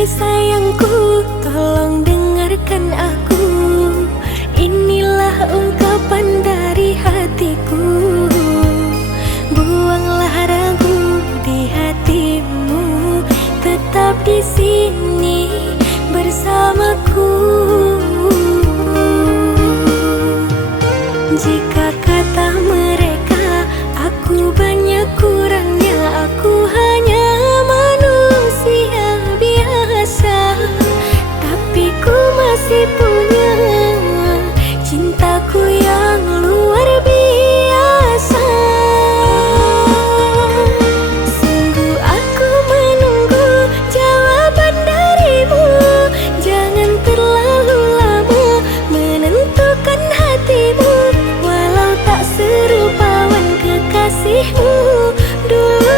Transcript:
Hai sayangku, tolong dengarkan aku. Inilah ungkapan dari hatiku. Buanglah ragu di hatimu, tetap di sini bersamaku. Jika kata mereka aku banyak kurangnya, aku hanya manusia biasa, tapi ku masih punya cintaku yang luar biasa. Sungguh aku menunggu jawaban darimu. Jangan terlalu lama menentukan hatimu, walau tak serupawan kekasihmu dulu.